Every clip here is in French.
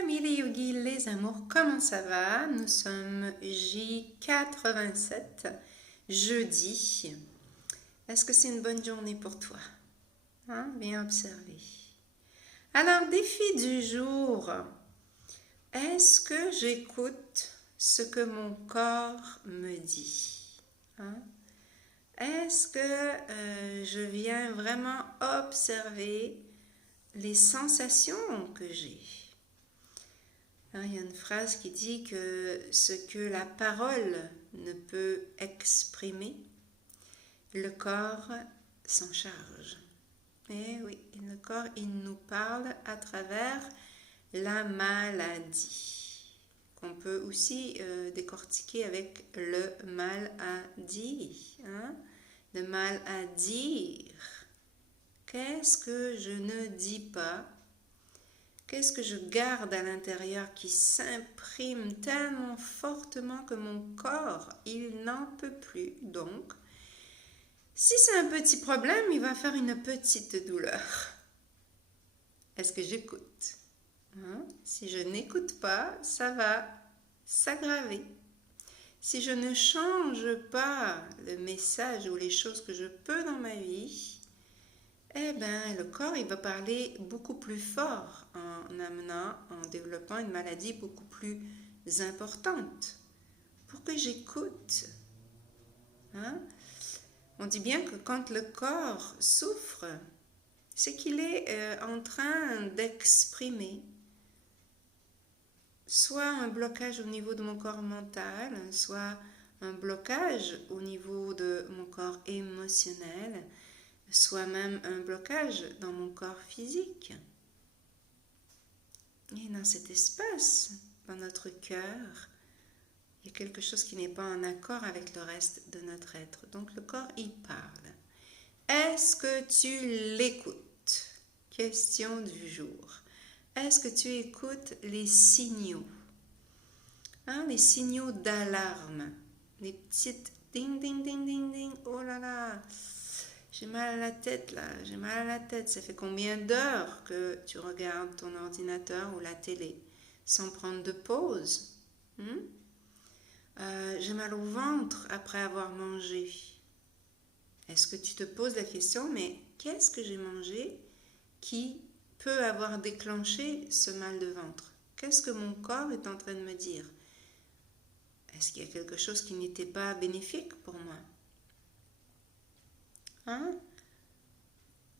amis les yogis, les amours, comment ça va? Nous sommes J87, jeudi. Est-ce que c'est une bonne journée pour toi? Bien observé. Alors, défi du jour. Est-ce que j'écoute ce que mon corps me dit? Est-ce que je viens vraiment observer les sensations que j'ai? Il y a une phrase qui dit que ce que la parole ne peut exprimer, le corps s'en charge. Et oui, le corps, il nous parle à travers la maladie, qu'on peut aussi décortiquer avec le mal à dire. Le mal à dire. Qu'est-ce que je ne dis pas? Qu'est-ce que je garde à l'intérieur qui s'imprime tellement fortement que mon corps, il n'en peut plus. Donc, si c'est un petit problème, il va faire une petite douleur. Est-ce que j'écoute? Si je n'écoute pas, ça va s'aggraver. Si je ne change pas le message ou les choses que je peux dans ma vie, le corps, il va parler beaucoup plus fort en développant une maladie beaucoup plus importante. Pour que j'écoute. On dit bien que quand le corps souffre, c'est qu'il est en train d'exprimer soit un blocage au niveau de mon corps mental, soit un blocage au niveau de mon corps émotionnel, soit même un blocage dans mon corps physique. Et dans cet espace, dans notre cœur, il y a quelque chose qui n'est pas en accord avec le reste de notre être. Donc le corps, il parle. Est-ce que tu l'écoutes? Question du jour. Est-ce que tu écoutes les signaux? Les signaux d'alarme. Les petites ding, ding, ding, ding, ding. Oh là là! J'ai mal à la tête là, j'ai mal à la tête. Ça fait combien d'heures que tu regardes ton ordinateur ou la télé sans prendre de pause? J'ai mal au ventre après avoir mangé. Est-ce que tu te poses la question, mais qu'est-ce que j'ai mangé qui peut avoir déclenché ce mal de ventre? Qu'est-ce que mon corps est en train de me dire? Est-ce qu'il y a quelque chose qui n'était pas bénéfique pour moi?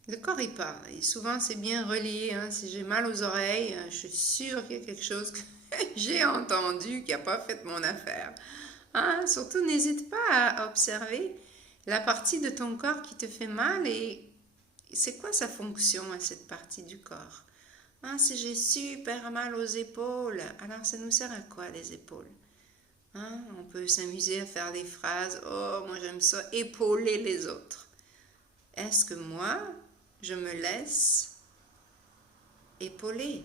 Le corps, il parle. Et souvent, c'est bien relié. Si j'ai mal aux oreilles, je suis sûre qu'il y a quelque chose que j'ai entendu qui n'a pas fait mon affaire. Surtout, n'hésite pas à observer la partie de ton corps qui te fait mal et c'est quoi sa fonction à cette partie du corps. Si j'ai super mal aux épaules, alors ça nous sert à quoi les épaules? On peut s'amuser à faire des phrases. Oh, moi j'aime ça, épauler les autres. Est-ce que moi, je me laisse épauler?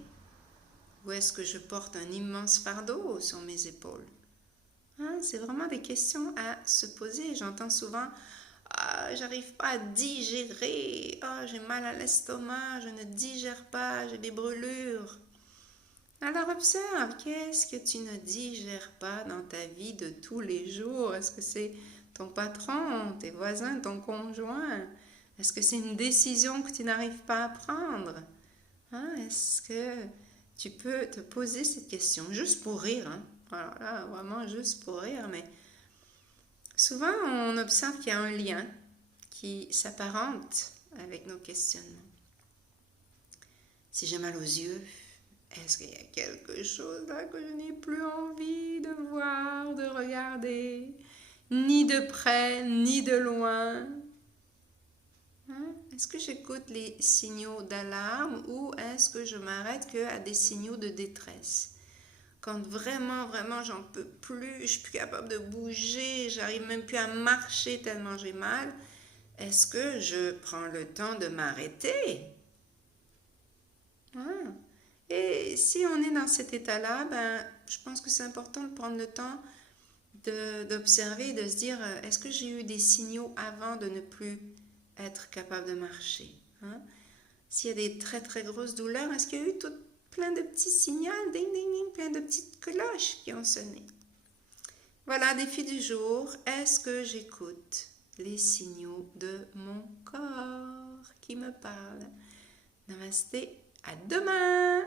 Ou est-ce que je porte un immense fardeau sur mes épaules? C'est vraiment des questions à se poser. J'entends souvent « j'arrive pas à digérer, j'ai mal à l'estomac, je ne digère pas, j'ai des brûlures ». Alors observe, qu'est-ce que tu ne digères pas dans ta vie de tous les jours? Est-ce que c'est ton patron, tes voisins, ton conjoint? Est-ce que c'est une décision que tu n'arrives pas à prendre? Est-ce que tu peux te poser cette question juste pour rire? Alors là, vraiment juste pour rire, mais souvent on observe qu'il y a un lien qui s'apparente avec nos questionnements. Si j'ai mal aux yeux, est-ce qu'il y a quelque chose là que je n'ai plus envie de voir, de regarder, ni de près, ni de loin? Est-ce que j'écoute les signaux d'alarme ou est-ce que je m'arrête qu'à des signaux de détresse? Quand vraiment, vraiment, j'en peux plus, je suis plus capable de bouger, j'arrive même plus à marcher tellement j'ai mal, est-ce que je prends le temps de m'arrêter? Et si on est dans cet état-là, je pense que c'est important de prendre le temps d'observer, de se dire, est-ce que j'ai eu des signaux avant de ne plus être capable de marcher? S'il y a des très très grosses douleurs, est-ce qu'il y a eu toute plein de petits signaux, ding, ding, ding, plein de petites cloches qui ont sonné. Voilà, défi du jour. Est-ce que j'écoute les signaux de mon corps qui me parlent? Namasté, à demain!